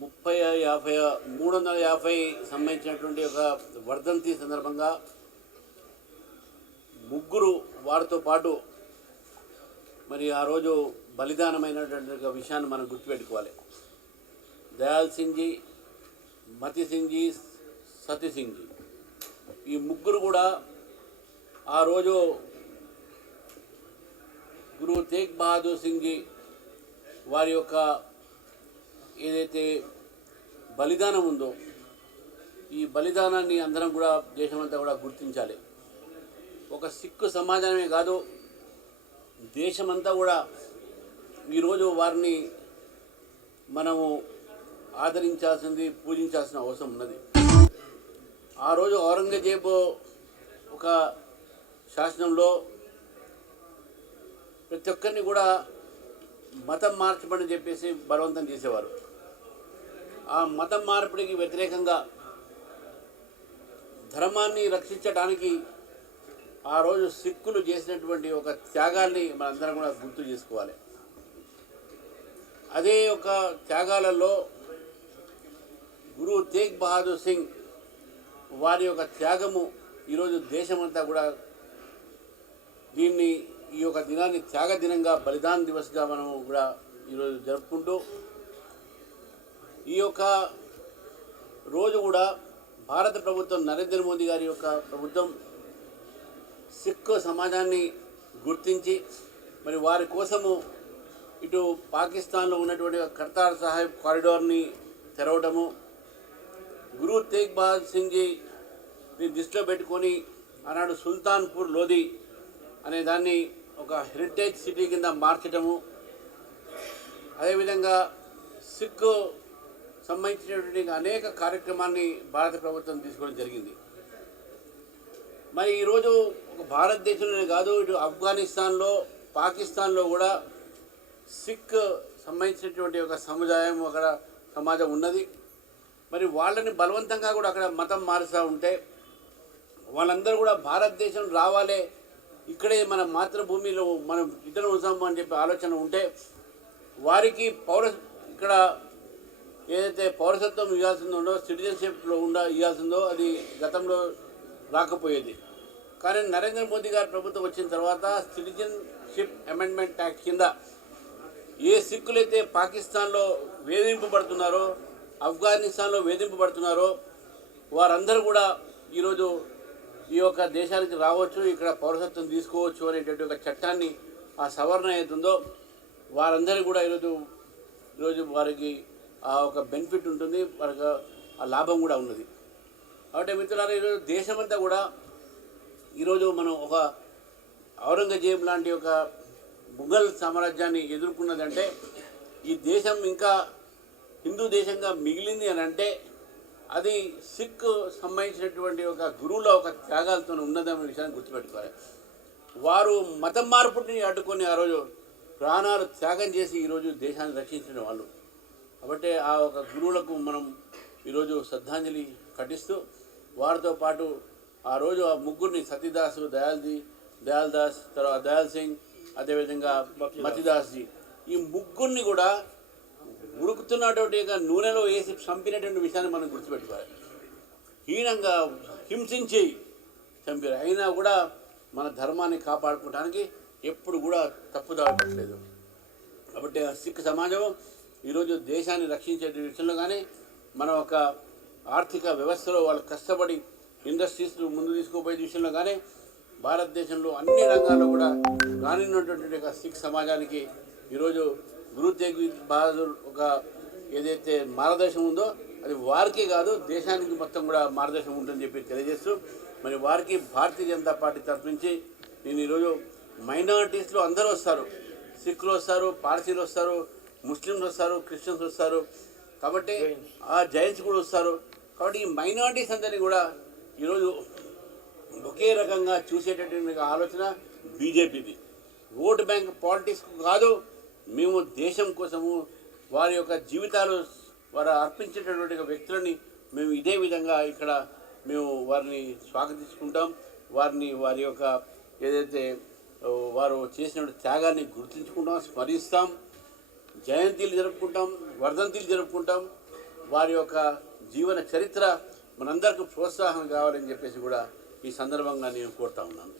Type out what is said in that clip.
30 50 350 సంబంధించినటువంటి ఒక వర్ధంతి సందర్భంగా ముగ్గురు వారితో పాటు మరి ఆ రోజు బలిదానమైనటువంటి ఒక విషయాన్ని మనం గుర్తుపెట్టుకోవాలి. దయాల్ సింగ్ జీ, మతి సింగ్ జీ, సతీ సింగ్ జీ, ఈ ముగ్గురు కూడా ఆ రోజు గురు తేగ్ బహదూర్ సింగ్ జీ వారి యొక్క ఏదైతే బలిదానం ఉందో ఈ బలిదానాన్ని అందరం కూడా దేశమంతా కూడా గుర్తించాలి. ఒక సిక్కు సమాజమే కాదు, దేశమంతా కూడా ఈరోజు వారిని మనము ఆదరించాల్సింది, పూజించాల్సిన అవసరం ఉన్నది. ఆ రోజు ఔరంగజేబు ఒక శాసనంలో ప్రతి ఒక్కరిని కూడా మతం మార్చమని చెప్పేసి బలవంతం చేసేవారు. ఆ మతం మార్పిడికి వ్యతిరేకంగా ధర్మాన్ని రక్షించడానికి ఆ రోజు సిక్కులు చేసినటువంటి ఒక త్యాగాల్ని మనందరం కూడా గుర్తు చేసుకోవాలి. అదే ఒక త్యాగాలలో గురు తేగ్ బహదూర్ సింగ్ వారి యొక్క త్యాగము ఈరోజు దేశమంతా కూడా ఈ యొక్క దినాన్ని త్యాగ దినంగా, బలిదాన దివస్గా మనం కూడా ఈరోజు జరుపుకుంటూ ఈ యొక్క రోజు కూడా భారత ప్రభుత్వం, నరేంద్ర మోదీ గారి యొక్క ప్రభుత్వం సిక్ సమాజాన్ని గుర్తించి మరి వారి కోసము ఇటు పాకిస్తాన్లో ఉన్నటువంటి కర్తార్ సాహిబ్ కారిడార్ని తెరవడము, గురు తేగ్ బహదూర్ సింగ్ జీని దృష్టిలో పెట్టుకొని ఆనాడు సుల్తాన్పూర్ లోధి అనే దాన్ని ఒక హెరిటేజ్ సిటీ కింద మార్చడము, అదేవిధంగా సిక్ సంబంధించినటువంటి అనేక కార్యక్రమాన్ని భారత ప్రభుత్వం తీసుకోవడం జరిగింది. మరి ఈరోజు ఒక భారతదేశంలోనే కాదు, ఇటు ఆఫ్ఘనిస్తాన్లో, పాకిస్తాన్లో కూడా సిక్ సంబంధించినటువంటి ఒక సముదాయం, అక్కడ సమాజం ఉన్నది. మరి వాళ్ళని బలవంతంగా కూడా అక్కడ మతం మారుస్తూ ఉంటే వాళ్ళందరూ కూడా భారతదేశం రావాలి, ఇక్కడే మన మాతృభూమిలో మనం ఇతర ఉంచాము అని చెప్పి ఆలోచన ఉంటే వారికి ఇక్కడ ఏదైతే పౌరసత్వం ఇవ్వాల్సిందో, సిటిజన్షిప్లో ఇవ్వాల్సిందో అది గతంలో రాకపోయేది. కానీ నరేంద్ర మోదీ గారి ప్రభుత్వం వచ్చిన తర్వాత సిటిజన్షిప్ అమెండ్మెంట్ యాక్ట్ కింద ఏ సిక్కులైతే పాకిస్తాన్లో వేధింపబడుతున్నారో, ఆఫ్ఘనిస్తాన్లో వేధింపబడుతున్నారో వారందరూ కూడా ఈరోజు ఈ యొక్క దేశానికి రావచ్చు, ఇక్కడ పౌరసత్వం తీసుకోవచ్చు అనేటువంటి ఒక చట్టాన్ని, ఆ సవరణ అవుతుందో వారందరికీ కూడా ఈరోజు వారికి ఆ ఒక బెనిఫిట్ ఉంటుంది, వారికి ఆ లాభం కూడా ఉన్నది. కాబట్టి మిత్రులారా, ఈరోజు దేశమంతా కూడా ఈరోజు మనం ఒక ఔరంగజేబ్ లాంటి ఒక ముఘల్ సామ్రాజ్యాన్ని ఎదుర్కొన్నదంటే ఈ దేశం ఇంకా హిందూ దేశంగా మిగిలింది అని అంటే అది సిక్ సంబంధించినటువంటి ఒక గురువుల ఒక త్యాగాలతో ఉన్నదనే విషయాన్ని గుర్తుపెట్టుకోవాలి. వారు మతం మార్పుని అడ్డుకొని ఆ రోజు ప్రాణాలు త్యాగం చేసి ఈరోజు దేశాన్ని రక్షించిన వాళ్ళు. కాబట్టి ఆ ఒక గురువులకు మనం ఈరోజు శ్రద్ధాంజలి ఘటిస్తూ వారితో పాటు ఆ రోజు ఆ ముగ్గురిని సతీదాసు, దయాల్ దాస్, తర్వాత దయాల్ సింగ్, అదేవిధంగా మతిదాస్జీ, ఈ ముగ్గురిని కూడా ఉడుకుతున్నటువంటి నూనెలో వేసి చంపినటువంటి విషయాన్ని మనం గుర్తుపెట్టుకోవాలి. హీనంగా హింసించి చంపారు, అయినా కూడా మన ధర్మాన్ని కాపాడుకోవడానికి ఎప్పుడు కూడా తప్పుదారి పట్టలేదు. కాబట్టి ఆ సిక్ సమాజం ఈరోజు దేశాన్ని రక్షించే విషయంలో కానీ, మన ఒక ఆర్థిక వ్యవస్థలో వాళ్ళు కష్టపడి ఇండస్ట్రీస్ ముందు తీసుకుపోయే విషయంలో కానీ, భారతదేశంలో అన్ని రంగాల్లో కూడా రానున్నటువంటి ఒక సిక్ సమాజానికి ఈరోజు గురు తేగ్ బహదూర్ ఒక ఏదైతే మార్గదర్శనం ఉందో అది వారికే కాదు దేశానికి మొత్తం కూడా మార్గదర్శనం ఉంటుందని చెప్పి తెలియజేస్తూ, మరి వారికి భారతీయ జనతా పార్టీ తరఫు నుంచి నేను ఈరోజు మైనారిటీస్లో అందరూ వస్తారు, సిక్కులు వస్తారు, పార్సీలు వస్తారు, ముస్లింలు వస్తారు, క్రిస్టియన్స్ వస్తారు, కాబట్టి ఆ జైన్స్ కూడా వస్తారు. కాబట్టి ఈ మైనారిటీస్ అందరినీ కూడా ఈరోజు ఒకే రకంగా చూసేటటువంటి ఆలోచన బీజేపీది. ఓటు బ్యాంక్ పాలిటిక్స్ కాదు, మేము దేశం కోసము వారి యొక్క జీవితాలు వారు అర్పించేటటువంటి వ్యక్తులని మేము ఇదే విధంగా ఇక్కడ మేము వారిని స్వాగతించుకుంటాం. వారి యొక్క ఏదైతే వారు చేసిన త్యాగాన్ని గుర్తించుకుంటాం, స్మరిస్తాం, జయంతిలు జరుపుకుంటాం, వర్ధంతిలు జరుపుకుంటాం. వారి యొక్క జీవన చరిత్ర మనందరికీ ప్రోత్సాహం కావాలని చెప్పేసి కూడా ఈ సందర్భంగా నేను కోరుతా ఉన్నాను.